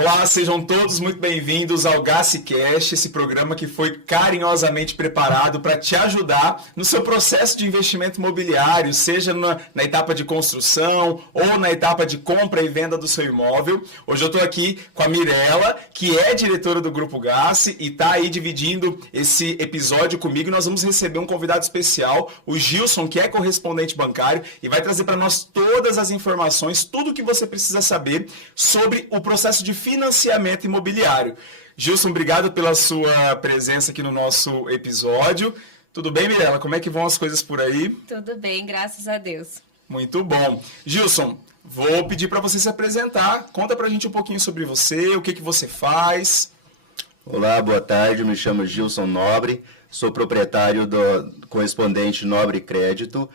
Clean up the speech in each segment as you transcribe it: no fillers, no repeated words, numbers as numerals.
Olá, sejam todos muito bem-vindos ao GasCast, esse programa que foi carinhosamente preparado para te ajudar no seu processo de investimento imobiliário, seja na etapa de construção ou na etapa de compra e venda do seu imóvel. Hoje eu estou aqui com a Mirela, que é diretora do Grupo Gas e está aí dividindo esse episódio comigo. Nós vamos receber um convidado especial, o Gilson, que é correspondente bancário e vai trazer para nós todas as informações, tudo o que você precisa saber sobre o processo de financiamento imobiliário. Gilson, obrigado pela sua presença aqui no nosso episódio. Tudo bem, Mirela? Como é que vão as coisas por aí? Tudo bem, graças a Deus. Muito bom. Gilson, vou pedir para você se apresentar. Conta para a gente um pouquinho sobre você, o que você faz. Olá, boa tarde. Me chamo Gilson Nobre, sou proprietário do Correspondente Nobre Crédito.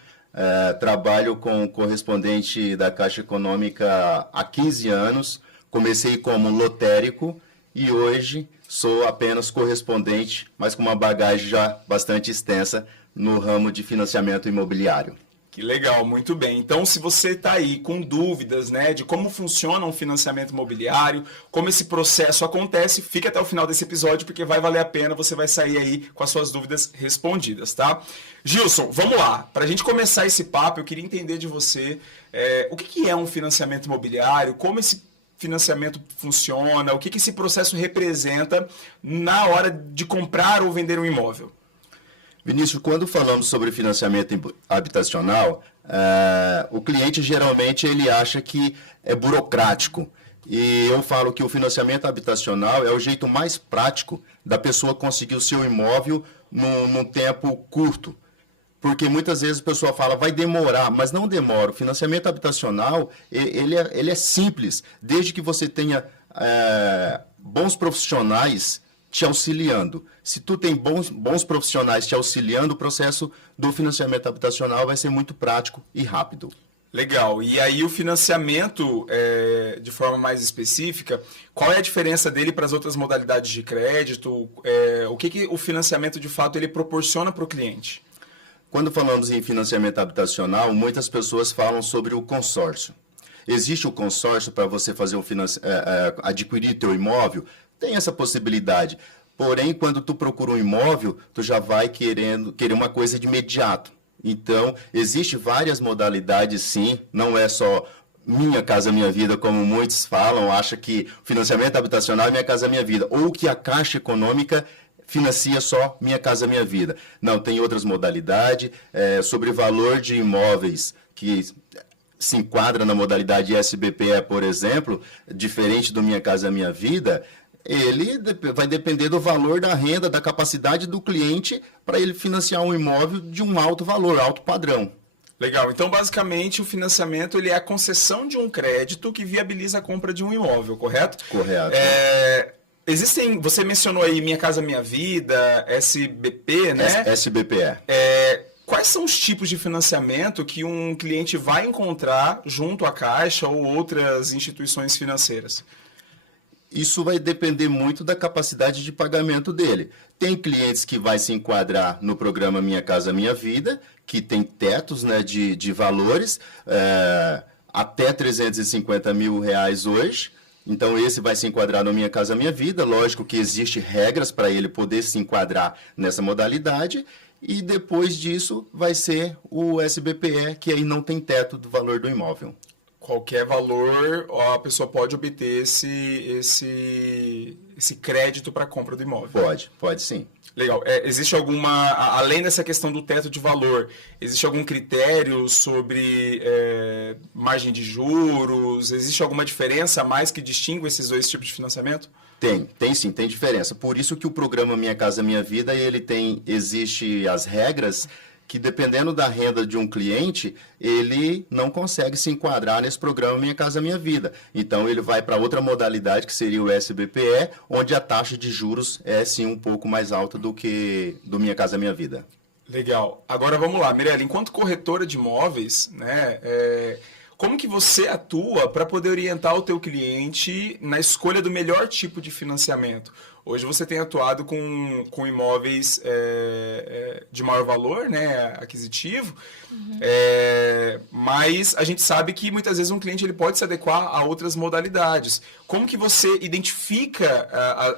Trabalho com correspondente da Caixa Econômica há 15 anos. Comecei como lotérico e hoje sou apenas correspondente, mas com uma bagagem já bastante extensa no ramo de financiamento imobiliário. Que legal, muito bem. Então, se você está aí com dúvidas, né, de como funciona um financiamento imobiliário, como esse processo acontece, fique até o final desse episódio, porque vai valer a pena, você vai sair aí com as suas dúvidas respondidas, tá? Gilson, vamos lá. Para a gente começar esse papo, eu queria entender de você o que é um financiamento imobiliário, como esse financiamento funciona, o que esse processo representa na hora de comprar ou vender um imóvel. Vinícius, quando falamos sobre financiamento habitacional, o cliente geralmente ele acha que é burocrático. E eu falo que o financiamento habitacional é o jeito mais prático da pessoa conseguir o seu imóvel num tempo curto. Porque muitas vezes a pessoa fala, vai demorar, mas não demora. O financiamento habitacional, ele é simples, desde que você tenha bons profissionais te auxiliando. Se tu tem bons profissionais te auxiliando, o processo do financiamento habitacional vai ser muito prático e rápido. Legal. E aí o financiamento, de forma mais específica, qual é a diferença dele para as outras modalidades de crédito? O que o financiamento, de fato, ele proporciona para o cliente? Quando falamos em financiamento habitacional, muitas pessoas falam sobre o consórcio. Existe o consórcio para você fazer adquirir teu imóvel? Tem essa possibilidade. Porém, quando tu procura um imóvel, tu já vai querer uma coisa de imediato. Então, existe várias modalidades, sim. Não é só Minha Casa Minha Vida, como muitos falam, acham que financiamento habitacional é Minha Casa Minha Vida, ou que a Caixa Econômica financia só Minha Casa Minha Vida. Não, tem outras modalidades. Sobre valor de imóveis que se enquadra na modalidade SBPE, por exemplo, diferente do Minha Casa Minha Vida, ele vai depender do valor da renda, da capacidade do cliente para ele financiar um imóvel de um alto valor, alto padrão. Legal. Então, basicamente, o financiamento ele é a concessão de um crédito que viabiliza a compra de um imóvel, correto? Correto. Você mencionou aí Minha Casa Minha Vida, SBP, né? SBPE. Quais são os tipos de financiamento que um cliente vai encontrar junto à Caixa ou outras instituições financeiras? Isso vai depender muito da capacidade de pagamento dele. Tem clientes que vai se enquadrar no programa Minha Casa Minha Vida, que tem tetos, né, de valores, até R$350 mil hoje. Então, esse vai se enquadrar no Minha Casa Minha Vida. Lógico que existem regras para ele poder se enquadrar nessa modalidade. E depois disso vai ser o SBPE, que aí não tem teto do valor do imóvel. Qualquer valor, a pessoa pode obter esse crédito para a compra do imóvel. Pode sim. Legal. Existe além dessa questão do teto de valor, existe algum critério sobre margem de juros? Existe alguma diferença a mais que distingue esses dois tipos de financiamento? Tem sim, tem diferença. Por isso que o programa Minha Casa Minha Vida, existe as regras que dependendo da renda de um cliente, ele não consegue se enquadrar nesse programa Minha Casa Minha Vida. Então, ele vai para outra modalidade, que seria o SBPE, onde a taxa de juros é, sim, um pouco mais alta do que do Minha Casa Minha Vida. Legal. Agora, vamos lá, Mirela, enquanto corretora de imóveis, né, Como que você atua para poder orientar o teu cliente na escolha do melhor tipo de financiamento? Hoje você tem atuado com imóveis de maior valor, né, aquisitivo, mas a gente sabe que muitas vezes um cliente ele pode se adequar a outras modalidades. Como que você identifica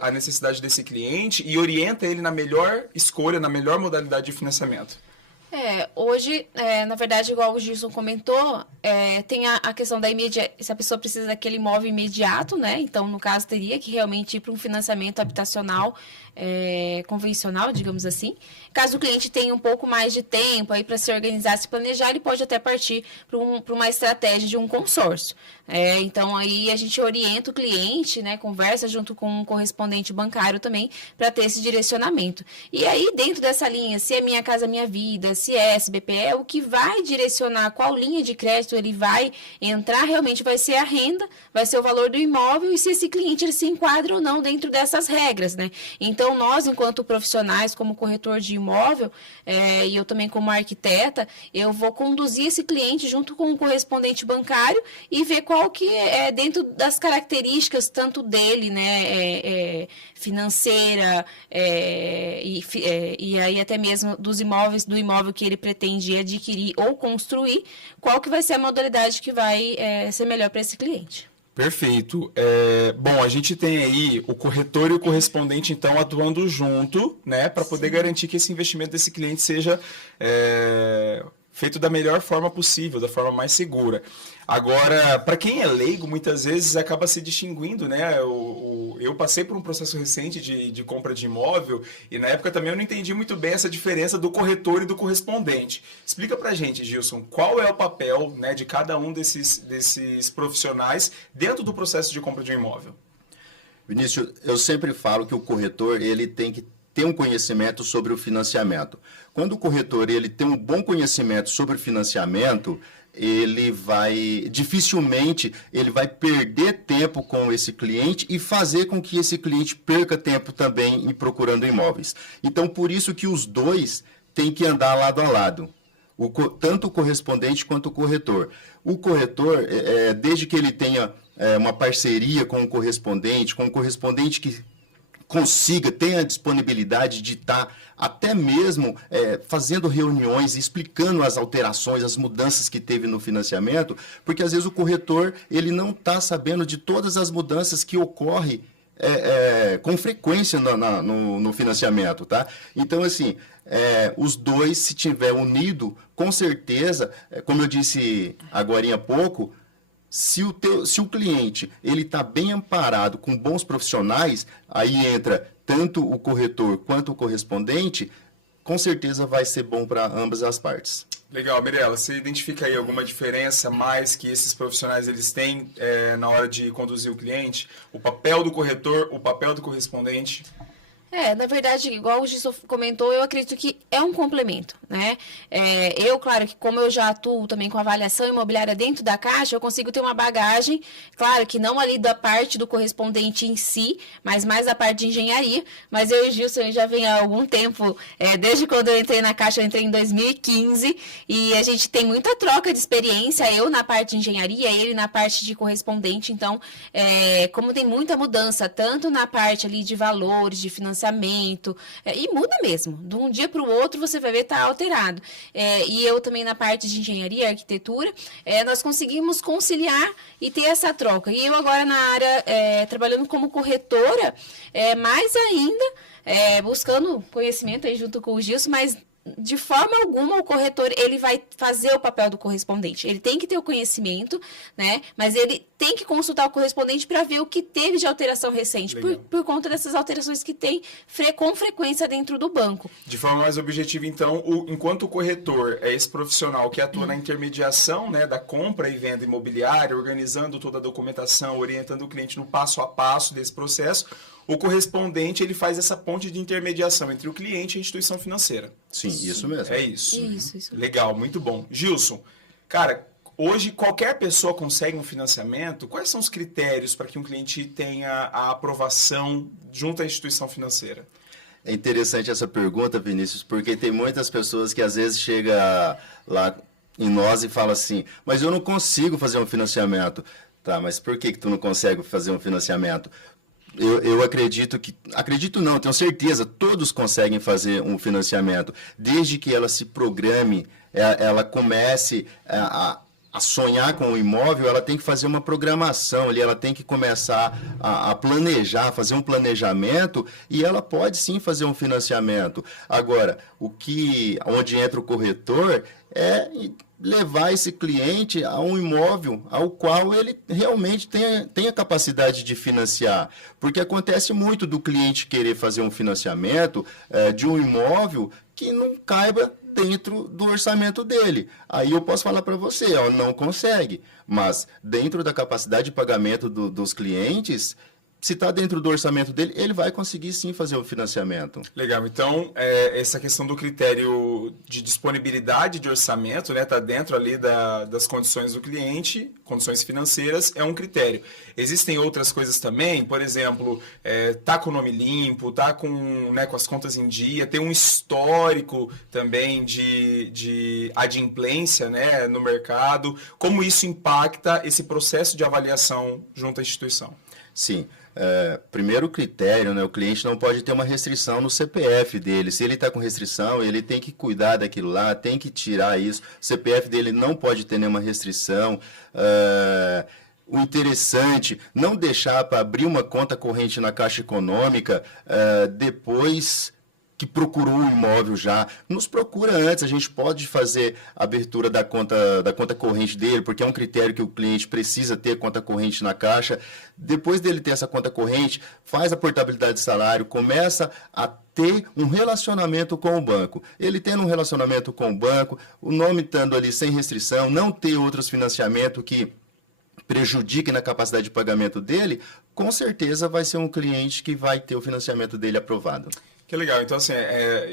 a necessidade desse cliente e orienta ele na melhor escolha, na melhor modalidade de financiamento? Hoje, na verdade, igual o Gilson comentou, tem a questão da se a pessoa precisa daquele imóvel imediato, né? Então, no caso, teria que realmente ir para um financiamento habitacional convencional, digamos assim. Caso o cliente tenha um pouco mais de tempo aí para se organizar, se planejar, ele pode até partir para uma estratégia de um consórcio. Então, aí a gente orienta o cliente, né? Conversa junto com um correspondente bancário também, para ter esse direcionamento. E aí, dentro dessa linha, se é Minha Casa Minha Vida, se é SBPE, o que vai direcionar qual linha de crédito ele vai entrar realmente vai ser a renda, vai ser o valor do imóvel e se esse cliente ele se enquadra ou não dentro dessas regras, né? Então, nós, enquanto profissionais, como corretor de imóvel, e eu também como arquiteta, eu vou conduzir esse cliente junto com o correspondente bancário e ver qual que é dentro das características, tanto dele, né, financeira, e aí até mesmo dos imóveis, do imóvel que ele pretende adquirir ou construir, qual que vai ser a modalidade que vai ser melhor para esse cliente. Perfeito. Bom, a gente tem aí o corretor e o correspondente, então, atuando junto, né, para poder garantir que esse investimento desse cliente seja feito da melhor forma possível, da forma mais segura. Agora, para quem é leigo, muitas vezes acaba se distinguindo, né? Eu passei por um processo recente de compra de imóvel e na época também eu não entendi muito bem essa diferença do corretor e do correspondente. Explica pra gente, Gilson, qual é o papel, né, de cada um desses profissionais dentro do processo de compra de um imóvel? Vinícius, eu sempre falo que o corretor ele tem que ter um conhecimento sobre o financiamento. Quando o corretor ele tem um bom conhecimento sobre o financiamento, dificilmente ele vai perder tempo com esse cliente e fazer com que esse cliente perca tempo também em procurando imóveis. Então, por isso que os dois têm que andar lado a lado. Tanto o correspondente quanto o corretor. O corretor, desde que ele tenha uma parceria com o correspondente que tenha a disponibilidade de estar até mesmo fazendo reuniões, explicando as alterações, as mudanças que teve no financiamento, porque às vezes o corretor ele não está sabendo de todas as mudanças que ocorrem com frequência no financiamento, tá? Então, assim, os dois, se tiver unido, com certeza, como eu disse agorinha há pouco, se o cliente ele está bem amparado com bons profissionais, aí entra tanto o corretor quanto o correspondente, com certeza vai ser bom para ambas as partes. Legal, Mirela, você identifica aí alguma diferença mais que esses profissionais eles têm na hora de conduzir o cliente? O papel do corretor, o papel do correspondente? Na verdade, igual o Gilson comentou, eu acredito que é um complemento, né? Claro que como eu já atuo também com avaliação imobiliária dentro da Caixa, eu consigo ter uma bagagem, claro que não ali da parte do correspondente em si, mas mais da parte de engenharia, mas eu e o Gilson já vem há algum tempo, desde quando eu entrei na Caixa, eu entrei em 2015, e a gente tem muita troca de experiência, eu na parte de engenharia, ele na parte de correspondente, então, como tem muita mudança, tanto na parte ali de valores, de financiamento, e muda mesmo. De um dia para o outro você vai ver tá alterado. E eu também na parte de engenharia, arquitetura, nós conseguimos conciliar e ter essa troca. E eu agora na área, trabalhando como corretora, mais ainda, buscando conhecimento aí junto com o Gilson, mas de forma alguma o corretor ele vai fazer o papel do correspondente. Ele tem que ter o conhecimento, né? Mas ele tem que consultar o correspondente para ver o que teve de alteração recente, por conta dessas alterações que tem com frequência dentro do banco. De forma mais objetiva, então, enquanto o corretor é esse profissional que atua na intermediação, né, da compra e venda imobiliária, organizando toda a documentação, orientando o cliente no passo a passo desse processo, o correspondente ele faz essa ponte de intermediação entre o cliente e a instituição financeira. Sim, isso mesmo. É isso. Isso. Legal, muito bom. Gilson, cara, hoje qualquer pessoa consegue um financiamento? Quais são os critérios para que um cliente tenha a aprovação junto à instituição financeira? É interessante essa pergunta, Vinícius, porque tem muitas pessoas que às vezes chega lá em nós e fala assim, mas eu não consigo fazer um financiamento. Tá, mas por que tu não consegue fazer um financiamento? Eu acredito não, tenho certeza, todos conseguem fazer um financiamento, desde que ela se programe, ela comece a sonhar com o imóvel, ela tem que fazer uma programação ali, ela tem que começar a planejar, fazer um planejamento, e ela pode sim fazer um financiamento. Agora, onde entra o corretor é levar esse cliente a um imóvel ao qual ele realmente tem a capacidade de financiar. Porque acontece muito do cliente querer fazer um financiamento de um imóvel que não caiba dentro do orçamento dele. Aí eu posso falar para você, não consegue. Mas dentro da capacidade de pagamento dos clientes, se está dentro do orçamento dele, ele vai conseguir sim fazer o financiamento. Legal, então essa questão do critério de disponibilidade de orçamento, né, tá dentro ali das condições do cliente, condições financeiras, é um critério. Existem outras coisas também, por exemplo, tá com o nome limpo, tá com as contas em dia, tem um histórico também de adimplência, né, no mercado. Como isso impacta esse processo de avaliação junto à instituição? Sim. Primeiro critério, né, o cliente não pode ter uma restrição no CPF dele. Se ele está com restrição, ele tem que cuidar daquilo lá, tem que tirar isso. O CPF dele não pode ter nenhuma restrição. O interessante, não deixar para abrir uma conta corrente na Caixa Econômica depois que procurou o imóvel já, nos procura antes, a gente pode fazer a abertura da conta corrente dele, porque é um critério que o cliente precisa ter conta corrente na Caixa. Depois dele ter essa conta corrente, faz a portabilidade de salário, começa a ter um relacionamento com o banco. Ele tendo um relacionamento com o banco, o nome estando ali sem restrição, não ter outros financiamentos que prejudiquem na capacidade de pagamento dele, com certeza vai ser um cliente que vai ter o financiamento dele aprovado. Que legal. Então, assim,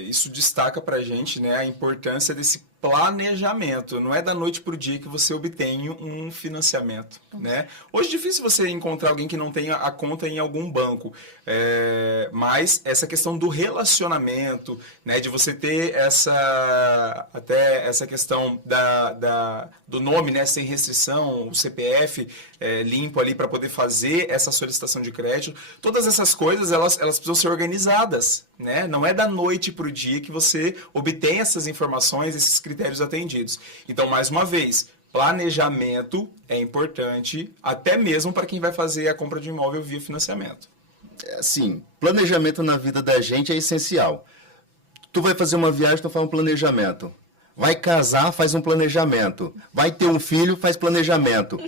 isso destaca para a gente, né, a importância desse planejamento. Não é da noite para o dia que você obtém um financiamento, né? Hoje é difícil você encontrar alguém que não tenha a conta em algum banco. Mas essa questão do relacionamento, né, de você ter até essa questão do nome, né, sem restrição, o CPF limpo ali para poder fazer essa solicitação de crédito. Todas essas coisas, elas precisam ser organizadas, né? Não é da noite para o dia que você obtém essas informações, esses critérios atendidos. Então, mais uma vez, planejamento é importante, até mesmo para quem vai fazer a compra de imóvel via financiamento. Sim, planejamento na vida da gente é essencial. Tu vai fazer uma viagem, tu faz um planejamento. Vai casar, faz um planejamento. Vai ter um filho, faz planejamento.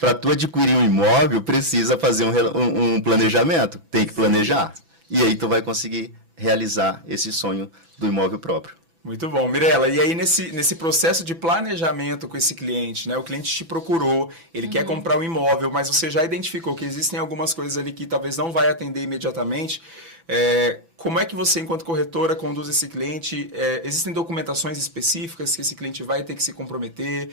Para tu adquirir um imóvel, precisa fazer um planejamento. Tem que planejar. E aí tu vai conseguir realizar esse sonho do imóvel próprio. Muito bom. Mirela, e aí nesse processo de planejamento com esse cliente, né? O cliente te procurou, ele quer comprar um imóvel, mas você já identificou que existem algumas coisas ali que talvez não vai atender imediatamente. Como é que você, enquanto corretora, conduz esse cliente? Existem documentações específicas que esse cliente vai ter que se comprometer?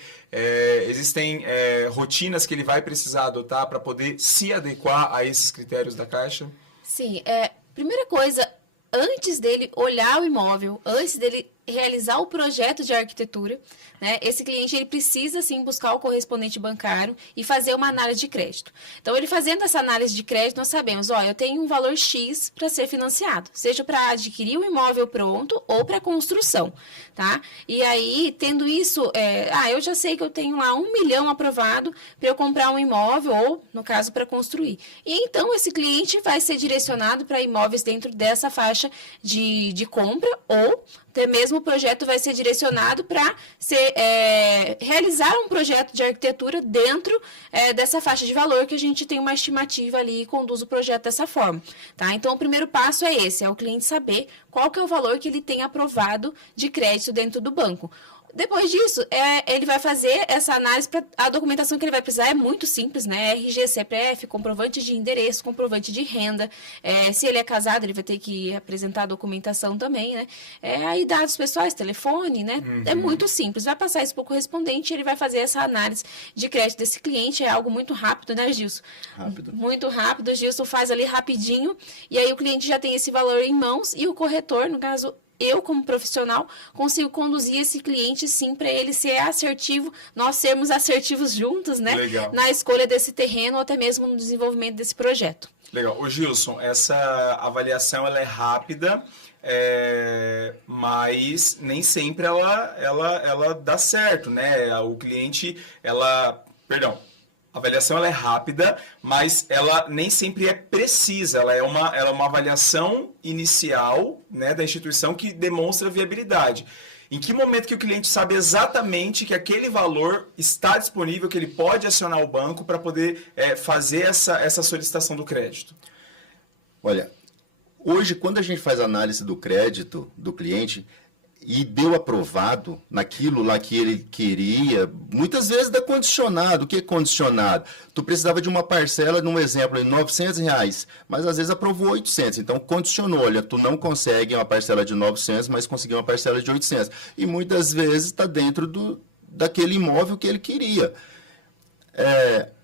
Existem rotinas que ele vai precisar adotar para poder se adequar a esses critérios da Caixa? Sim, primeira coisa, antes dele olhar o imóvel, antes dele realizar o projeto de arquitetura, né, esse cliente ele precisa sim buscar o correspondente bancário e fazer uma análise de crédito. Então, ele fazendo essa análise de crédito, nós sabemos, eu tenho um valor X para ser financiado, seja para adquirir um imóvel pronto ou para construção, tá? E aí, tendo isso, eu já sei que eu tenho lá 1 milhão aprovado para eu comprar um imóvel ou, no caso, para construir. E então, esse cliente vai ser direcionado para imóveis dentro dessa faixa de compra ou até mesmo o projeto vai ser direcionado para realizar um projeto de arquitetura dentro dessa faixa de valor que a gente tem uma estimativa ali e conduz o projeto dessa forma, tá? Então, o primeiro passo é esse, é o cliente saber qual que é o valor que ele tem aprovado de crédito dentro do banco. Depois disso, ele vai fazer essa análise, a documentação que ele vai precisar é muito simples, né? RG, CPF, comprovante de endereço, comprovante de renda. Se ele é casado, ele vai ter que apresentar a documentação também, né? Aí dados pessoais, telefone, né? Uhum. É muito simples. Vai passar isso para o correspondente e ele vai fazer essa análise de crédito desse cliente. É algo muito rápido, né, Gilson? Rápido. Muito rápido. O Gilson faz ali rapidinho e aí o cliente já tem esse valor em mãos e o corretor, no caso, eu, como profissional, consigo conduzir esse cliente, sim, para ele ser assertivo, nós sermos assertivos juntos, né? Legal. Na escolha desse terreno ou até mesmo no desenvolvimento desse projeto. Legal. Ô Gilson, essa avaliação ela é rápida, mas nem sempre ela dá certo, né? O cliente, perdão, a avaliação ela é rápida, mas ela nem sempre é precisa. Ela é uma avaliação inicial, né, da instituição que demonstra viabilidade. Em que momento que o cliente sabe exatamente que aquele valor está disponível, que ele pode acionar o banco para poder fazer essa solicitação do crédito? Olha, hoje, quando a gente faz análise do crédito do cliente e deu aprovado naquilo lá que ele queria, muitas vezes dá condicionado. O que é condicionado? Tu precisava de uma parcela, num exemplo, de R$900, mas às vezes aprovou 800. Então, condicionou. Olha, tu não consegue uma parcela de 900, mas conseguiu uma parcela de 800. E muitas vezes está dentro daquele imóvel que ele queria.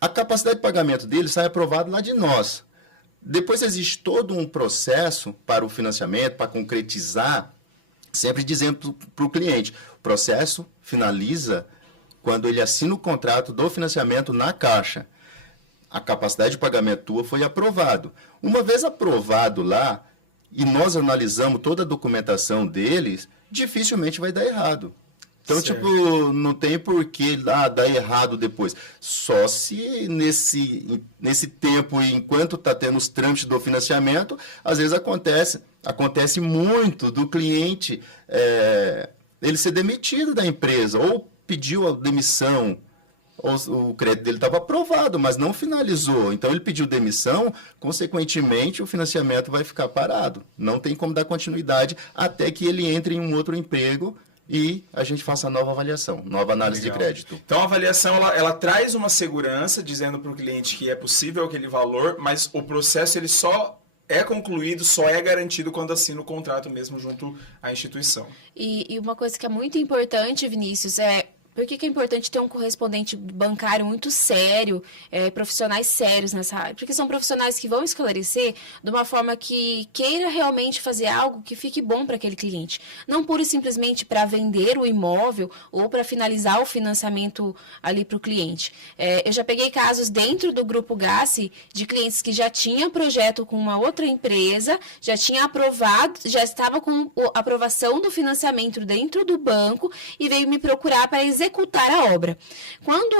A capacidade de pagamento dele sai aprovado lá de nós. Depois existe todo um processo para o financiamento, para concretizar, sempre dizendo para o cliente, o processo finaliza quando ele assina o contrato do financiamento na Caixa. A capacidade de pagamento tua foi aprovado. Uma vez aprovado lá, e nós analisamos toda a documentação deles, dificilmente vai dar errado. Então, Certo. não tem por que dar errado depois. Só se nesse tempo, enquanto está tendo os trâmites do financiamento, às vezes acontece muito do cliente ele ser demitido da empresa, ou pediu a demissão, ou o crédito dele estava aprovado, mas não finalizou. Então, ele pediu demissão, consequentemente, o financiamento vai ficar parado. Não tem como dar continuidade até que ele entre em um outro emprego e a gente faça a nova avaliação, nova análise Legal. de crédito. Então, a avaliação ela traz uma segurança, dizendo para o cliente que é possível aquele valor, mas o processo ele só é concluído, só é garantido quando assina o contrato mesmo junto à instituição. E uma coisa que é muito importante, Vinícius, por que é importante ter um correspondente bancário muito sério, profissionais sérios nessa área? Porque são profissionais que vão esclarecer de uma forma que queira realmente fazer algo que fique bom para aquele cliente. Não pura e simplesmente para vender o imóvel ou para finalizar o financiamento ali para o cliente. Eu já peguei casos dentro do Grupo Gassi de clientes que já tinham projeto com uma outra empresa, já tinha aprovado, já estava com a aprovação do financiamento dentro do banco e veio me procurar para executar a obra. Quando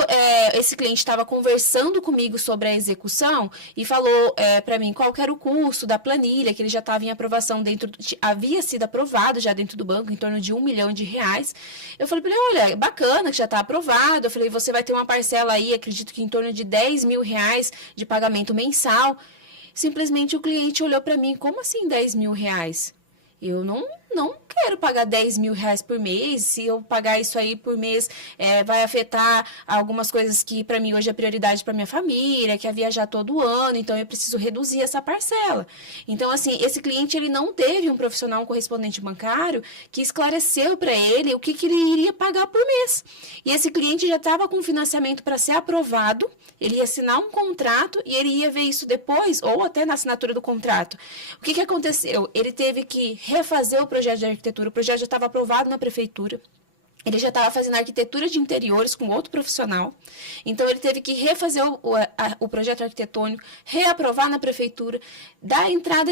esse cliente estava conversando comigo sobre a execução e falou para mim qual que era o custo da planilha, que ele já estava em aprovação havia sido aprovado já dentro do banco, em torno de R$1 milhão. Eu falei para ele, olha, bacana que já está aprovado. Eu falei, você vai ter uma parcela aí, acredito que em torno de R$10 mil de pagamento mensal. Simplesmente o cliente olhou para mim, como assim R$10 mil? Eu não quero pagar R$10 mil por mês. Se eu pagar isso aí por mês, vai afetar algumas coisas que para mim hoje é prioridade para minha família, que é viajar todo ano, então eu preciso reduzir essa parcela. Então, assim, esse cliente ele não teve um profissional, um correspondente bancário, que esclareceu para ele o que ele iria pagar por mês. E esse cliente já estava com financiamento para ser aprovado, ele ia assinar um contrato e ele ia ver isso depois, ou até na assinatura do contrato. O que aconteceu? Ele teve que refazer o projeto de arquitetura, o projeto já estava aprovado na prefeitura, ele já estava fazendo arquitetura de interiores com outro profissional, então ele teve que refazer o projeto arquitetônico, reaprovar na prefeitura, da entrada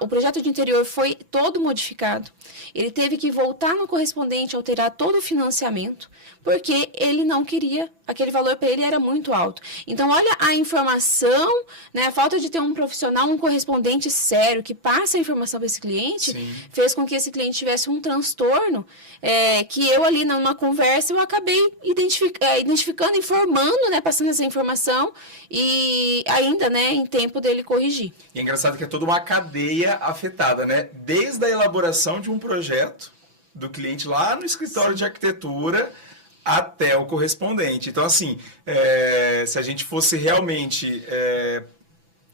o projeto de interior foi todo modificado, ele teve que voltar no correspondente, alterar todo o financiamento, porque ele não queria, aquele valor para ele era muito alto. Então, olha a informação, né, a falta de ter um profissional, um correspondente sério, que passa a informação para esse cliente, Sim. fez com que esse cliente tivesse um transtorno, que eu ali numa conversa, eu acabei identificando, informando, né, passando essa informação, e ainda, né, em tempo dele corrigir. E é engraçado que é toda uma cadeia afetada, né? Desde a elaboração de um projeto do cliente lá no escritório de arquitetura até o correspondente. Então, assim, se a gente fosse realmente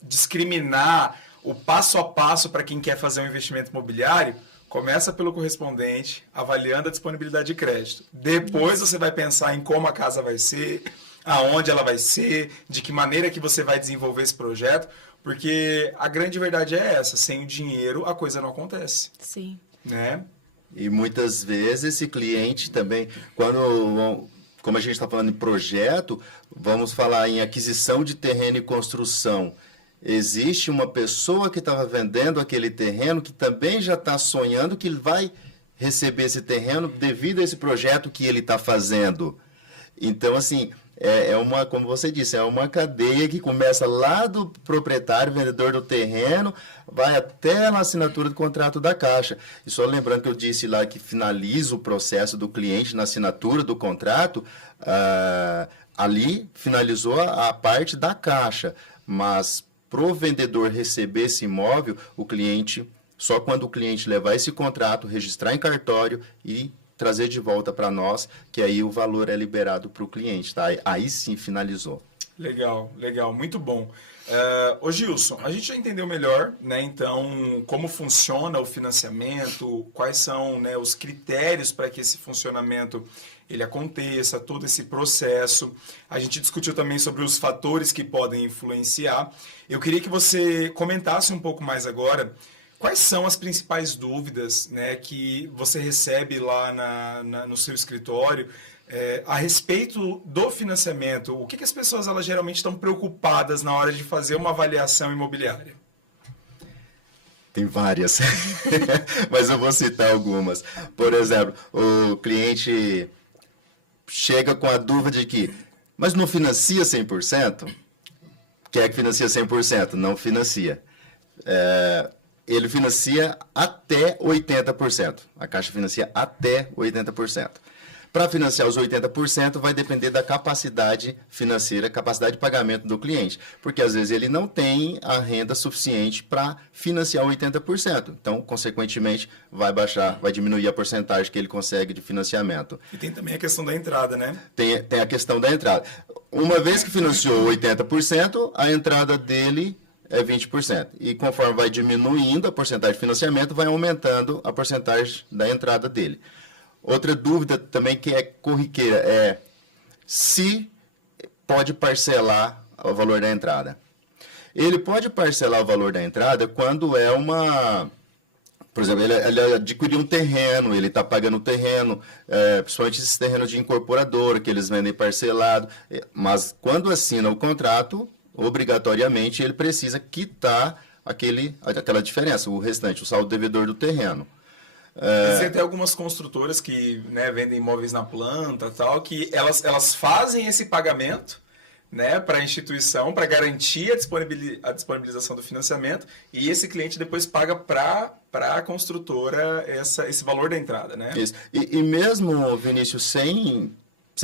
discriminar o passo a passo para quem quer fazer um investimento imobiliário, começa pelo correspondente, avaliando a disponibilidade de crédito. Depois você vai pensar em como a casa vai ser, aonde ela vai ser, de que maneira que você vai desenvolver esse projeto, porque a grande verdade é essa, sem o dinheiro a coisa não acontece. Sim. né? E muitas vezes esse cliente também, como a gente está falando em projeto, vamos falar em aquisição de terreno e construção. Existe uma pessoa que estava vendendo aquele terreno que também já está sonhando que ele vai receber esse terreno devido a esse projeto que ele está fazendo. Então, assim, como você disse, é uma cadeia que começa lá do proprietário, vendedor do terreno, vai até na assinatura do contrato da Caixa. E só lembrando que eu disse lá que finaliza o processo do cliente na assinatura do contrato, ali finalizou a parte da Caixa, mas para o vendedor receber esse imóvel, só quando o cliente levar esse contrato, registrar em cartório e trazer de volta para nós, que aí o valor é liberado para o cliente, tá? Aí sim finalizou. Legal, muito bom. Ô Gilson, a gente já entendeu melhor, né, então, como funciona o financiamento, quais são, né, os critérios para que esse funcionamento ele aconteça, todo esse processo. A gente discutiu também sobre os fatores que podem influenciar. Eu queria que você comentasse um pouco mais agora quais são as principais dúvidas, né, que você recebe lá no seu escritório a respeito do financiamento. O que as pessoas elas geralmente estão preocupadas na hora de fazer uma avaliação imobiliária? Tem várias, mas eu vou citar algumas. Por exemplo, o cliente chega com a dúvida de que, mas não financia 100%? Quer que financia 100%? Não financia. Ele financia até 80%. A Caixa financia até 80%. Para financiar os 80%, vai depender da capacidade financeira, capacidade de pagamento do cliente. Porque, às vezes, ele não tem a renda suficiente para financiar 80%. Então, consequentemente, vai diminuir a porcentagem que ele consegue de financiamento. E tem também a questão da entrada, né? Tem a questão da entrada. Uma vez que financiou 80%, a entrada dele é 20%. E conforme vai diminuindo a porcentagem de financiamento, vai aumentando a porcentagem da entrada dele. Outra dúvida também que é corriqueira é se pode parcelar o valor da entrada. Ele pode parcelar o valor da entrada quando por exemplo, ele adquiriu um terreno, ele está pagando o terreno, principalmente esses terrenos de incorporadora, que eles vendem parcelado, mas quando assina o contrato, obrigatoriamente ele precisa quitar aquela diferença, o restante, o saldo devedor do terreno. Existem até algumas construtoras que, né, vendem imóveis na planta, tal, que elas fazem esse pagamento, né, para a instituição, para garantir a disponibilização do financiamento, e esse cliente depois paga para a construtora esse valor da entrada, né? Isso. E mesmo, Vinícius, sem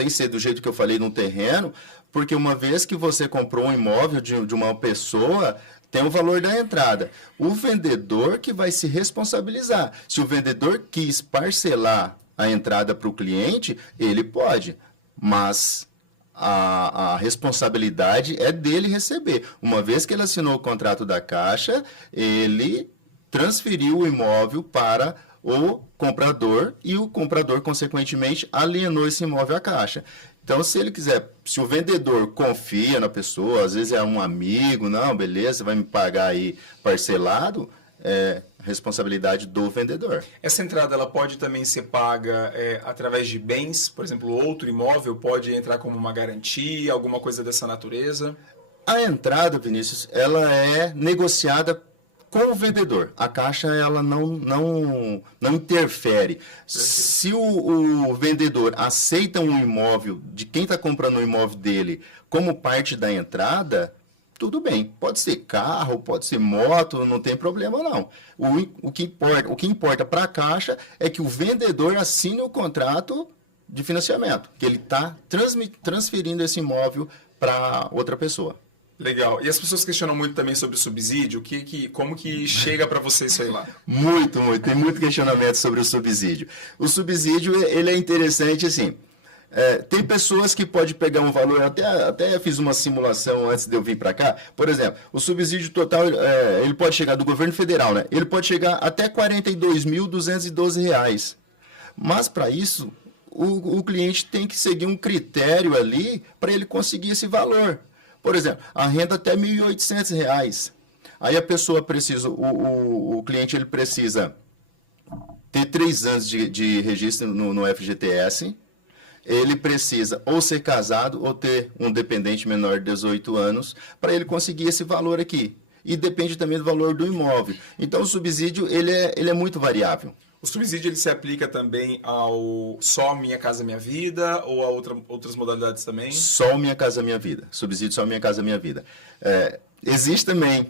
ser do jeito que eu falei no terreno, porque uma vez que você comprou um imóvel de uma pessoa, tem o valor da entrada. O vendedor que vai se responsabilizar. Se o vendedor quis parcelar a entrada para o cliente, ele pode, mas a responsabilidade é dele receber. Uma vez que ele assinou o contrato da Caixa, ele transferiu o imóvel para o comprador e o comprador, consequentemente, alienou esse imóvel à Caixa. Então, se o vendedor confia na pessoa, às vezes é um amigo, não, beleza, vai me pagar aí parcelado, responsabilidade do vendedor. Essa entrada ela pode também ser paga através de bens, por exemplo, outro imóvel pode entrar como uma garantia, alguma coisa dessa natureza? A entrada, Vinícius, ela é negociada com o vendedor. A Caixa ela não interfere. Se o vendedor aceita um imóvel de quem está comprando o imóvel dele como parte da entrada, tudo bem. Pode ser carro, pode ser moto, não tem problema não. O que importa para a Caixa é que o vendedor assine o contrato de financiamento, que ele está transferindo esse imóvel para outra pessoa. Legal. E as pessoas questionam muito também sobre o subsídio. Como que chega para você isso aí lá? Muito. Tem muito questionamento sobre o subsídio. O subsídio, ele é interessante assim. Tem pessoas que podem pegar um valor, até fiz uma simulação antes de eu vir para cá. Por exemplo, o subsídio total, ele pode chegar do governo federal, né? Ele pode chegar até R$ 42.212. Mas para isso, o cliente tem que seguir um critério ali para ele conseguir esse valor. Por exemplo, a renda até R$ 1.800. Aí a pessoa precisa, o cliente ele precisa ter 3 anos de registro no FGTS, ele precisa ou ser casado ou ter um dependente menor de 18 anos para ele conseguir esse valor aqui. E depende também do valor do imóvel. Então, o subsídio ele é muito variável. O subsídio ele se aplica também ao só Minha Casa Minha Vida ou a outras modalidades também? Só Minha Casa Minha Vida. Subsídio Só Minha Casa Minha Vida. Existe também,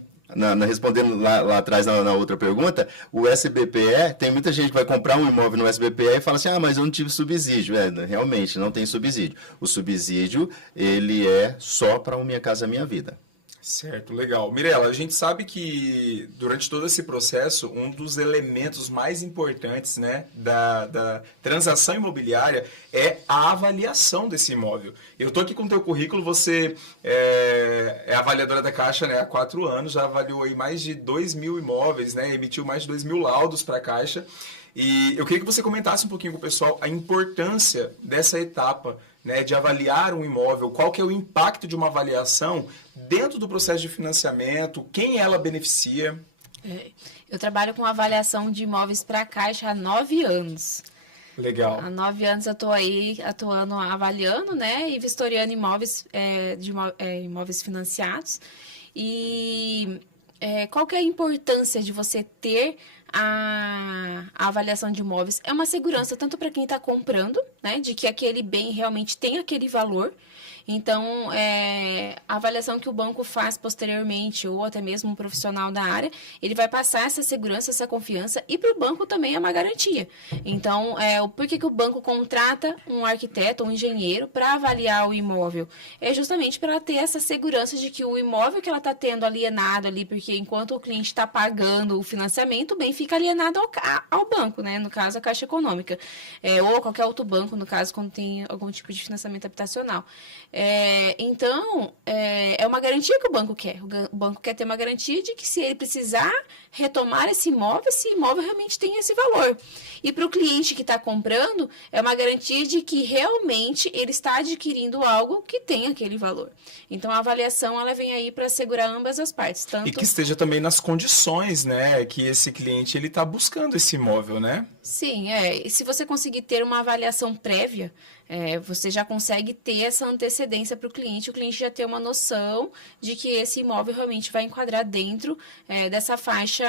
respondendo lá atrás na outra pergunta, o SBPE, tem muita gente que vai comprar um imóvel no SBPE e fala assim, mas eu não tive subsídio. Realmente, não tem subsídio. O subsídio, ele é só para o Minha Casa Minha Vida. Certo, legal. Mirela, a gente sabe que durante todo esse processo, um dos elementos mais importantes, né, da transação imobiliária é a avaliação desse imóvel. Eu estou aqui com o teu currículo, você é avaliadora da Caixa, né, há 4 anos, já avaliou aí mais de 2.000 imóveis, né, emitiu mais de 2.000 laudos para a Caixa. E eu queria que você comentasse um pouquinho com o pessoal a importância dessa etapa, né, de avaliar um imóvel, qual que é o impacto de uma avaliação dentro do processo de financiamento, quem ela beneficia. Eu trabalho com avaliação de imóveis para a Caixa há 9 anos. Legal. Há 9 anos eu estou aí atuando, avaliando, né, e vistoriando imóveis, imóveis financiados. E qual que é a importância de você ter a avaliação de imóveis? É uma segurança tanto para quem está comprando, né, de que aquele bem realmente tem aquele valor. Então, a avaliação que o banco faz posteriormente, ou até mesmo um profissional da área, ele vai passar essa segurança, essa confiança, e para o banco também é uma garantia. Então, por que o banco contrata um arquiteto, um engenheiro, para avaliar o imóvel? É justamente para ter essa segurança de que o imóvel que ela está tendo alienado ali, porque enquanto o cliente está pagando o financiamento, o bem fica alienado ao banco, né? No caso, a Caixa Econômica, ou qualquer outro banco, no caso, quando tem algum tipo de financiamento habitacional. Então, é uma garantia que o banco quer. O banco quer ter uma garantia de que se ele precisar retomar esse imóvel realmente tem esse valor. E para o cliente que está comprando, é uma garantia de que realmente ele está adquirindo algo que tem aquele valor. Então, a avaliação ela vem aí para assegurar ambas as partes. Tanto... E que esteja também nas condições, né, que esse cliente ele está buscando esse imóvel, né? Sim, E se você conseguir ter uma avaliação prévia, você já consegue ter essa antecedência para o cliente já ter uma noção de que esse imóvel realmente vai enquadrar dentro dessa faixa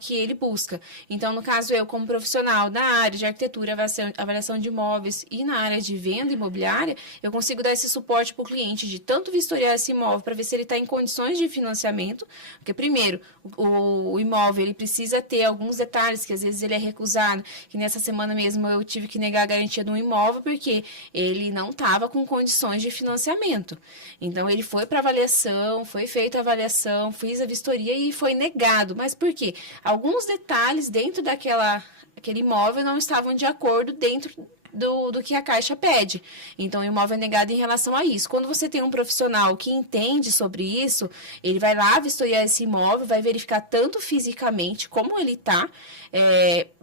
que ele busca. Então, no caso, eu como profissional da área de arquitetura, avaliação de imóveis e na área de venda imobiliária, eu consigo dar esse suporte para o cliente de tanto vistoriar esse imóvel para ver se ele está em condições de financiamento, porque primeiro, o imóvel ele precisa ter alguns detalhes que às vezes ele é recusado, que nessa semana mesmo eu tive que negar a garantia de um imóvel porque ele não estava com condições de financiamento. Então, ele foi para avaliação, foi feita a avaliação, fiz a vistoria e foi negado. Mas por quê? Alguns detalhes dentro daquele imóvel não estavam de acordo dentro do que a Caixa pede. Então, o imóvel é negado em relação a isso. Quando você tem um profissional que entende sobre isso, ele vai lá vistoriar esse imóvel, vai verificar tanto fisicamente como ele está,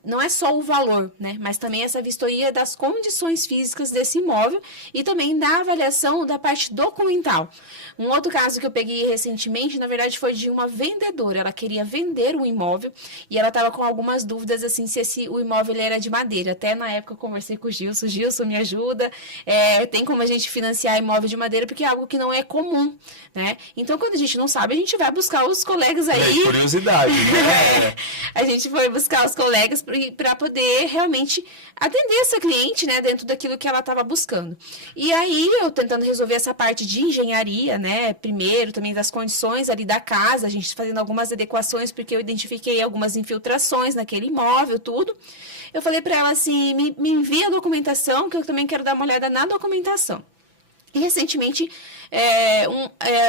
não é só o valor, né? Mas também essa vistoria das condições físicas desse imóvel e também da avaliação da parte documental. Um outro caso que eu peguei recentemente, na verdade, foi de uma vendedora. Ela queria vender um imóvel e ela estava com algumas dúvidas, assim, se o imóvel ele era de madeira. Até na época eu conversei com o Gilson. Gilson, me ajuda. Tem como a gente financiar imóvel de madeira, porque é algo que não é comum, né? Então, quando a gente não sabe, a gente vai buscar os colegas aí. Curiosidade, né? A gente foi buscar os colegas para poder realmente atender essa cliente, né, dentro daquilo que ela estava buscando. E aí, eu tentando resolver essa parte de engenharia, né, primeiro, também das condições ali da casa, a gente fazendo algumas adequações, porque eu identifiquei algumas infiltrações naquele imóvel, tudo. Eu falei para ela assim, me envia a documentação, que eu também quero dar uma olhada na documentação. E recentemente,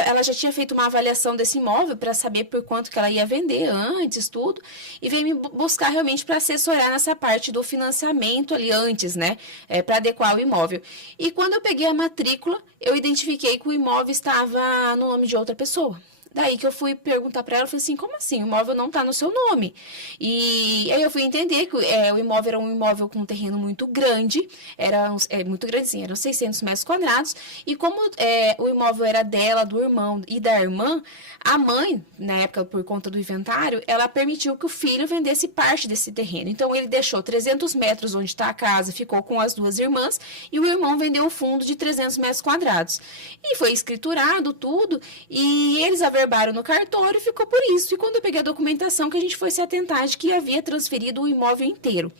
ela já tinha feito uma avaliação desse imóvel para saber por quanto que ela ia vender antes, tudo, e veio me buscar realmente para assessorar nessa parte do financiamento ali antes, né, para adequar o imóvel. E quando eu peguei a matrícula, eu identifiquei que o imóvel estava no nome de outra pessoa. Daí que eu fui perguntar para ela, eu falei assim, como assim? O imóvel não está no seu nome. E aí eu fui entender que o imóvel era um imóvel com um terreno muito grande, muito grande, sim, eram 600 metros quadrados, e como o imóvel era dela, do irmão e da irmã, a mãe, na época, por conta do inventário, ela permitiu que o filho vendesse parte desse terreno. Então, ele deixou 300 metros onde está a casa, ficou com as duas irmãs, e o irmão vendeu o fundo de 300 metros quadrados. E foi escriturado tudo, e eles averbaram no cartório e ficou por isso. E quando eu peguei a documentação, que a gente foi se atentar de que havia transferido o imóvel inteiro.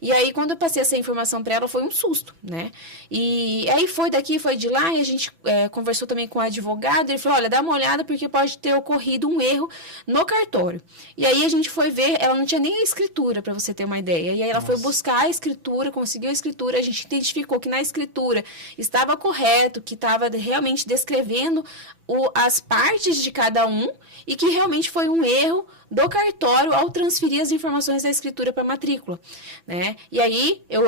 E aí, quando eu passei essa informação para ela, foi um susto, né? E aí foi daqui, foi de lá, e a gente conversou também com o advogado, ele falou, olha, dá uma olhada, porque pode ter ocorrido um erro no cartório. E aí a gente foi ver, ela não tinha nem a escritura, para você ter uma ideia. E aí ela foi buscar a escritura, conseguiu a escritura, a gente identificou que na escritura estava correto, que estava realmente descrevendo as partes de cada um e que realmente foi um erro do cartório ao transferir as informações da escritura para a matrícula, né? E aí eu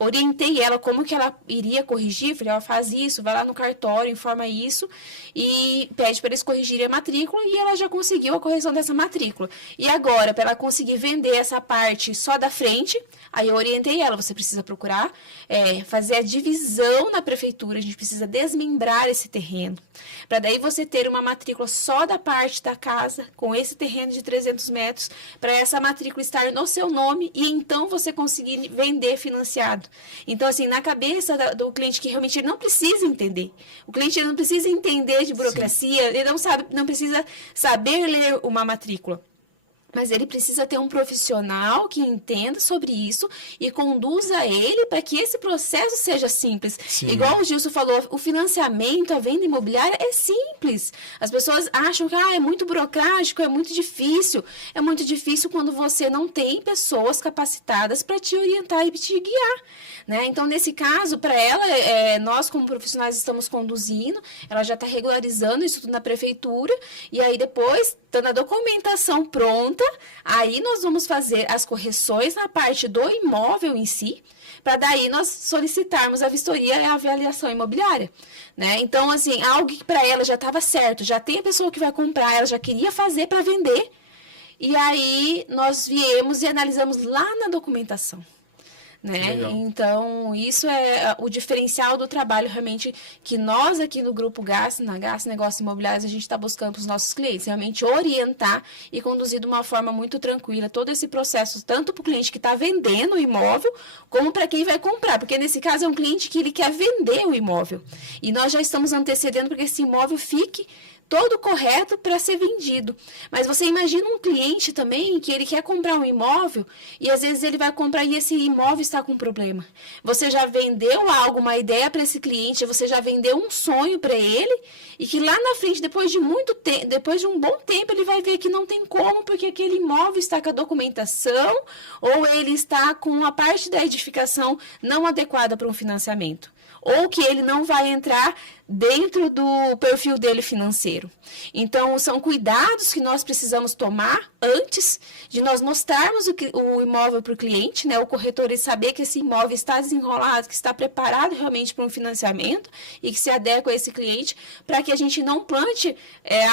orientei ela como que ela iria corrigir, falei, ela faz isso, vai lá no cartório, informa isso e pede para eles corrigirem a matrícula e ela já conseguiu a correção dessa matrícula. E agora, para ela conseguir vender essa parte só da frente, aí eu orientei ela, você precisa procurar fazer a divisão na prefeitura, a gente precisa desmembrar esse terreno, para daí você ter uma matrícula só da parte da casa, com esse terreno de 300 metros, para essa matrícula estar no seu nome e então você conseguir vender financiado. Então, assim, na cabeça do cliente que realmente ele não precisa entender. O cliente ele não precisa entender de burocracia, Sim. Ele não precisa saber ler uma matrícula. Mas ele precisa ter um profissional que entenda sobre isso e conduza ele para que esse processo seja simples. Sim. Igual o Gilson falou, o financiamento, a venda imobiliária é simples. As pessoas acham que é muito burocrático, é muito difícil. É muito difícil quando você não tem pessoas capacitadas para te orientar e te guiar. Né? Então, nesse caso, para ela, nós como profissionais estamos conduzindo, ela já está regularizando isso tudo na prefeitura, e aí depois, estando a documentação pronta, aí nós vamos fazer as correções na parte do imóvel em si, para daí nós solicitarmos a vistoria e a avaliação imobiliária, né? Então, assim, algo que para ela já estava certo, já tem a pessoa que vai comprar, ela já queria fazer para vender, e aí nós viemos e analisamos lá na documentação. Né? Então, isso é o diferencial do trabalho realmente que nós aqui no Grupo GAS, na GAS Negócios Imobiliários, a gente está buscando para os nossos clientes, realmente orientar e conduzir de uma forma muito tranquila todo esse processo, tanto para o cliente que está vendendo o imóvel, como para quem vai comprar, porque nesse caso é um cliente que ele quer vender o imóvel. E nós já estamos antecedendo para que esse imóvel fique todo correto para ser vendido. Mas você imagina um cliente também que ele quer comprar um imóvel e às vezes ele vai comprar e esse imóvel está com problema. Você já vendeu algo, uma ideia para esse cliente, você já vendeu um sonho para ele e que lá na frente, depois de muito tempo, depois de um bom tempo, ele vai ver que não tem como porque aquele imóvel está com a documentação ou ele está com a parte da edificação não adequada para um financiamento. Ou que ele não vai entrar dentro do perfil dele financeiro. Então, são cuidados que nós precisamos tomar antes de nós mostrarmos o imóvel para o cliente, né? O corretor ele saber que esse imóvel está desenrolado, que está preparado realmente para um financiamento e que se adequa a esse cliente, para que a gente não plante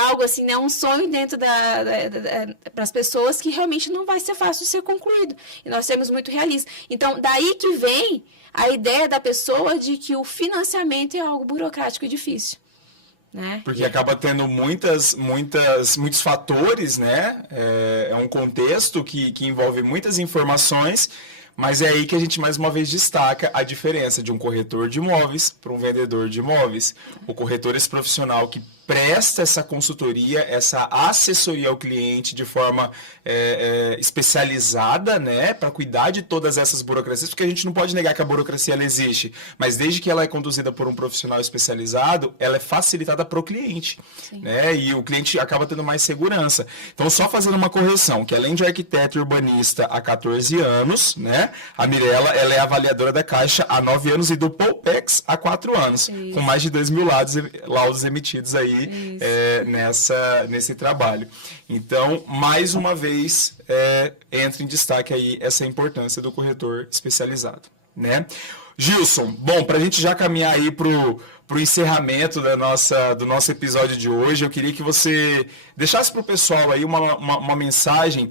algo assim, né? Um sonho dentro para as pessoas que realmente não vai ser fácil de ser concluído. E nós somos muito realistas. Então, daí que vem a ideia da pessoa de que o financiamento é algo burocrático e difícil, né? Porque acaba tendo muitos fatores, né? É um contexto que envolve muitas informações, mas é aí que a gente mais uma vez destaca a diferença de um corretor de imóveis para um vendedor de imóveis. O corretor é esse profissional que presta essa consultoria, essa assessoria ao cliente de forma especializada, né, para cuidar de todas essas burocracias, porque a gente não pode negar que a burocracia ela existe, mas desde que ela é conduzida por um profissional especializado, ela é facilitada para o cliente, né, e o cliente acaba tendo mais segurança. Então, só fazendo uma correção, que além de arquiteto e urbanista há 14 anos, né, a Mirella, ela é avaliadora da Caixa há 9 anos e do Polpex há 4 anos, com mais de 2 mil laudos emitidos aí nesse trabalho. Então, mais uma vez, entra em destaque aí essa importância do corretor especializado, né? Gilson, bom, para a gente já caminhar aí pro encerramento do nosso episódio de hoje, eu queria que você deixasse para o pessoal aí uma mensagem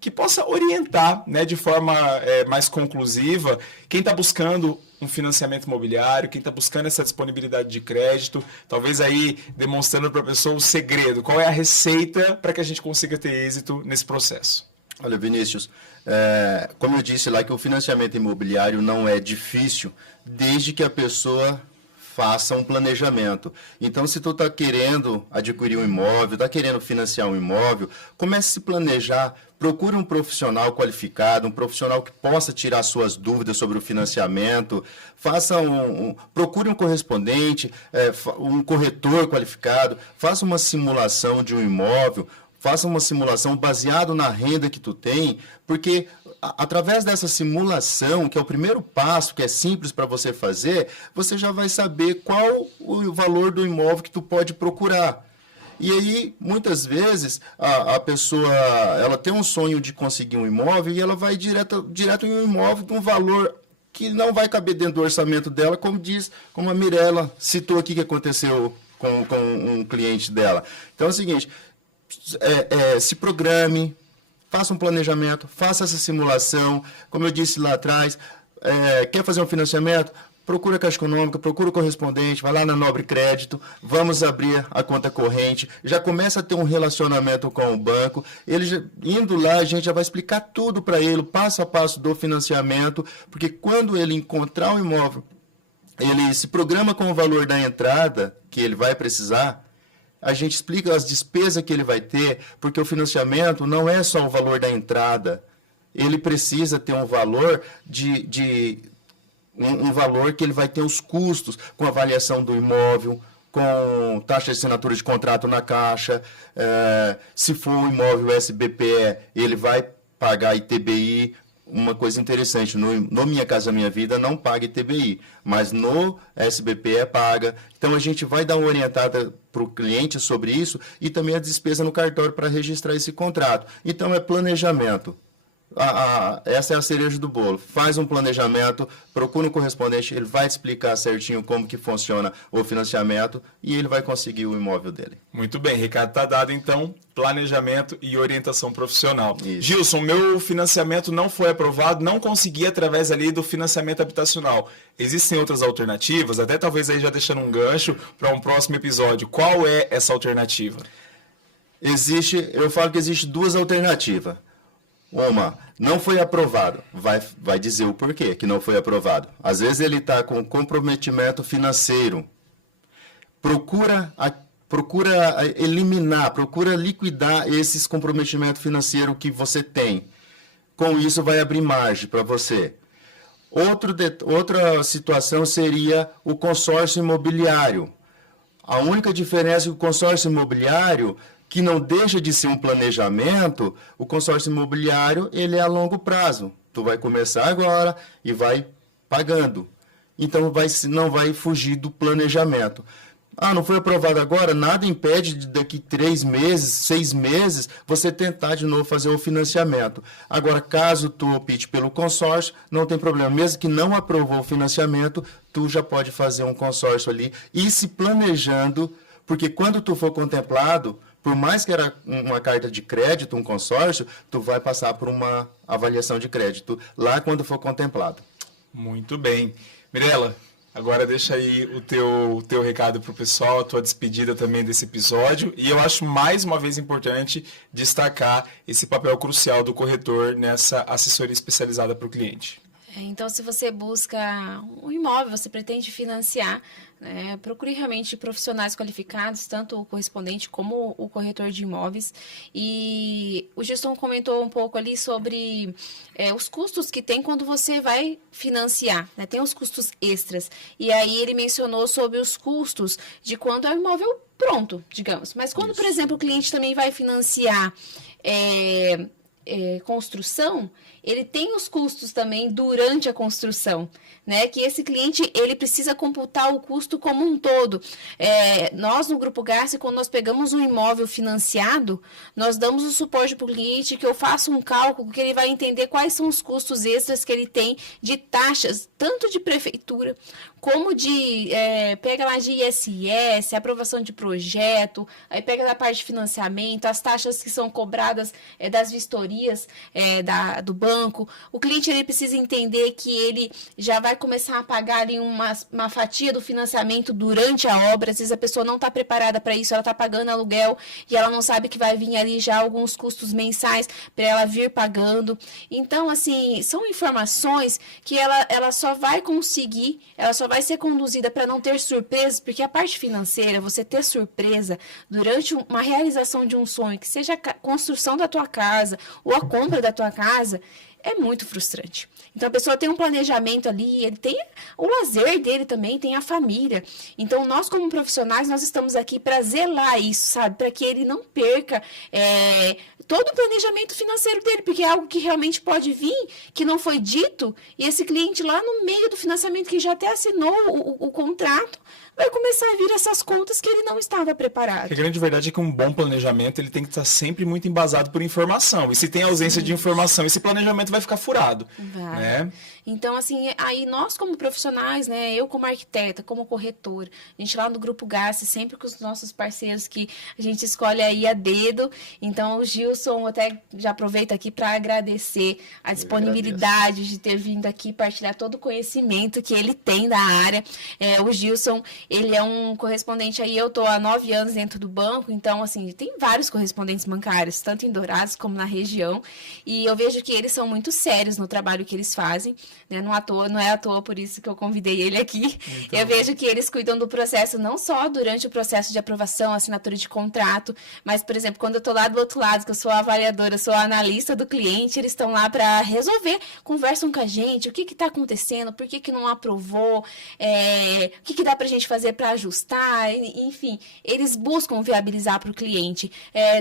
que possa orientar, né, de forma mais conclusiva quem está buscando um financiamento imobiliário, quem está buscando essa disponibilidade de crédito, talvez aí demonstrando para a pessoa o segredo, qual é a receita para que a gente consiga ter êxito nesse processo. Olha, Vinícius, como eu disse lá, que o financiamento imobiliário não é difícil, desde que a pessoa faça um planejamento. Então, se tu está querendo adquirir um imóvel, está querendo financiar um imóvel, comece a se planejar, procure um profissional qualificado, um profissional que possa tirar suas dúvidas sobre o financiamento, procure um correspondente, um corretor qualificado, faça uma simulação de um imóvel, faça uma simulação baseado na renda que tu tem, porque através dessa simulação, que é o primeiro passo, que é simples para você fazer, você já vai saber qual o valor do imóvel que tu pode procurar. E aí, muitas vezes, a pessoa ela tem um sonho de conseguir um imóvel e ela vai direto em um imóvel de um valor que não vai caber dentro do orçamento dela, como a Mirella citou aqui que aconteceu com um cliente dela. Então é o seguinte, se programe, faça um planejamento, faça essa simulação, como eu disse lá atrás, quer fazer um financiamento? Procura a Caixa Econômica, procura o correspondente, vai lá na Nobre Crédito, vamos abrir a conta corrente, já começa a ter um relacionamento com o banco, indo lá a gente já vai explicar tudo para ele, passo a passo do financiamento, porque quando ele encontrar um imóvel, ele se programa com o valor da entrada que ele vai precisar, a gente explica as despesas que ele vai ter, porque o financiamento não é só o valor da entrada. Ele precisa ter um valor um valor que ele vai ter os custos, com avaliação do imóvel, com taxa de assinatura de contrato na Caixa. Se for um imóvel SBPE, ele vai pagar ITBI. Uma coisa interessante, no Minha Casa Minha Vida não paga ITBI, mas no SBPE paga. Então, a gente vai dar uma orientada para o cliente sobre isso e também a despesa no cartório para registrar esse contrato. Então, é planejamento. Essa é a cereja do bolo. Faz um planejamento, procura um correspondente, ele vai te explicar certinho como que funciona o financiamento e ele vai conseguir o imóvel dele. Muito bem, recado está dado então, planejamento e orientação profissional. Isso. Gilson, meu financiamento não foi aprovado, não consegui através ali do financiamento habitacional. Existem outras alternativas? Até talvez aí já deixando um gancho para um próximo episódio. Qual é essa alternativa? Eu falo que existe duas alternativas. Uma, não foi aprovado. Vai dizer o porquê que não foi aprovado. Às vezes ele está com comprometimento financeiro. Procura eliminar, procura liquidar esses comprometimentos financeiros que você tem. Com isso vai abrir margem para você. Outra situação seria o consórcio imobiliário. A única diferença é que o consórcio imobiliário, que não deixa de ser um planejamento, o consórcio imobiliário ele é a longo prazo. Tu vai começar agora e vai pagando. Então não vai fugir do planejamento. Não foi aprovado agora, nada impede de daqui 3 meses, 6 meses, você tentar de novo fazer o financiamento. Agora, caso tu opte pelo consórcio, não tem problema. Mesmo que não aprovou o financiamento, tu já pode fazer um consórcio ali e se planejando, porque quando tu for contemplado, por mais que era uma carta de crédito, um consórcio, tu vai passar por uma avaliação de crédito lá quando for contemplado. Muito bem. Mirella, agora deixa aí o teu recado para o pessoal, a tua despedida também desse episódio. E eu acho mais uma vez importante destacar esse papel crucial do corretor nessa assessoria especializada para o cliente. Então, se você busca um imóvel, você pretende financiar, né, procure realmente profissionais qualificados, tanto o correspondente como o corretor de imóveis. E o Gilson comentou um pouco ali sobre os custos que tem quando você vai financiar, né? Tem os custos extras. E aí ele mencionou sobre os custos de quando é um imóvel pronto, digamos. Mas quando, por exemplo, o cliente também vai financiar construção, ele tem os custos também durante a construção, né? Que esse cliente, ele precisa computar o custo como um todo. Nós, no Grupo Gassi, quando nós pegamos um imóvel financiado, nós damos o suporte para o cliente, que eu faço um cálculo, que ele vai entender quais são os custos extras que ele tem de taxas, tanto de prefeitura, como de, pega lá de ISS, aprovação de projeto, aí pega da parte de financiamento, as taxas que são cobradas das vistorias do banco. O cliente, ele precisa entender que ele já vai começar a pagar ali uma fatia do financiamento durante a obra. Às vezes a pessoa não está preparada para isso, ela está pagando aluguel e ela não sabe que vai vir ali já alguns custos mensais para ela vir pagando. Então, assim, são informações que ela só vai conseguir, ela só vai ser conduzida para não ter surpresas, porque a parte financeira, você ter surpresa durante uma realização de um sonho, que seja a construção da tua casa ou a compra da tua casa, é muito frustrante. Então, a pessoa tem um planejamento ali, ele tem o lazer dele também, tem a família. Então, nós como profissionais, nós estamos aqui para zelar isso, sabe? Para que ele não perca todo o planejamento financeiro dele, porque é algo que realmente pode vir, que não foi dito, e esse cliente lá no meio do financiamento, que já até assinou o contrato, vai começar a vir essas contas que ele não estava preparado. A grande verdade é que um bom planejamento, ele tem que estar sempre muito embasado por informação. E se tem ausência de informação, esse planejamento vai ficar furado. Vai. Né? Então, assim, aí nós como profissionais, né, eu como arquiteta, como corretora, a gente lá no Grupo Gassi, sempre com os nossos parceiros que a gente escolhe aí a dedo. Então, o Gilson, até já aproveito aqui para agradecer a disponibilidade de ter vindo aqui partilhar todo o conhecimento que ele tem da área. O Gilson, ele é um correspondente aí, eu estou há 9 anos dentro do banco, então, assim, tem vários correspondentes bancários, tanto em Dourados como na região, e eu vejo que eles são muito sérios no trabalho que eles fazem, né? Não é à toa por isso que eu convidei ele aqui. Eu vejo que eles cuidam do processo não só durante o processo de aprovação, assinatura de contrato, mas, por exemplo, quando eu estou lá do outro lado, que eu sou a avaliadora, eu sou a analista do cliente, eles estão lá para resolver, conversam com a gente, o que está acontecendo, por que não aprovou, o que dá para a gente fazer para ajustar, enfim, eles buscam viabilizar para o cliente.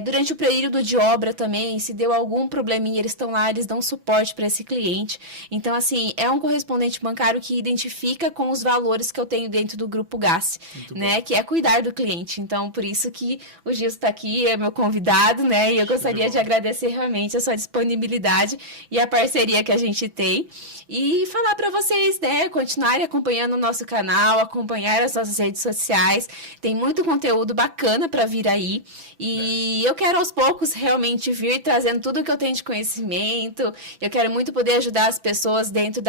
Durante o período de obra também, se deu algum probleminha, eles estão lá, eles dão suporte para esse cliente. Então, assim, é um correspondente bancário que identifica com os valores que eu tenho dentro do Grupo Gassi, né, que é cuidar do cliente. Então, por isso que o Gilson está aqui, é meu convidado, né, e eu gostaria de agradecer realmente a sua disponibilidade e a parceria que a gente tem, e falar para vocês, né, continuarem acompanhando o nosso canal, acompanhar as nossas redes sociais, tem muito conteúdo bacana para vir aí, e eu quero aos poucos realmente vir trazendo tudo que eu tenho de conhecimento, eu quero muito poder ajudar as pessoas dentro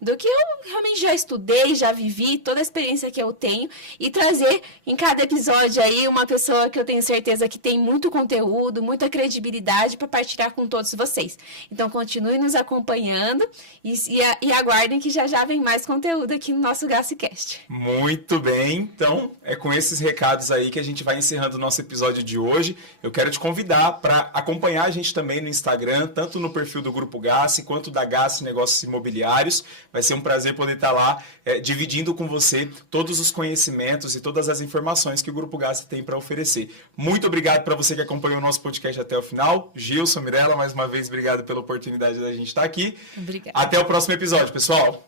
do que eu realmente já estudei, já vivi, toda a experiência que eu tenho, e trazer em cada episódio aí uma pessoa que eu tenho certeza que tem muito conteúdo, muita credibilidade para partilhar com todos vocês. Então, continue nos acompanhando e aguardem que já vem mais conteúdo aqui no nosso GassiCast. Muito bem, então é com esses recados aí que a gente vai encerrando o nosso episódio de hoje. Eu quero te convidar para acompanhar a gente também no Instagram, tanto no perfil do Grupo Gassi quanto da Gassi Negócios Imobiliários. Vai ser um prazer poder estar lá dividindo com você todos os conhecimentos e todas as informações que o Grupo Gassi tem para oferecer. Muito obrigado para você que acompanhou o nosso podcast até o final. Gilson, Mirella, mais uma vez, obrigado pela oportunidade da gente estar aqui. Obrigada. Até o próximo episódio, pessoal.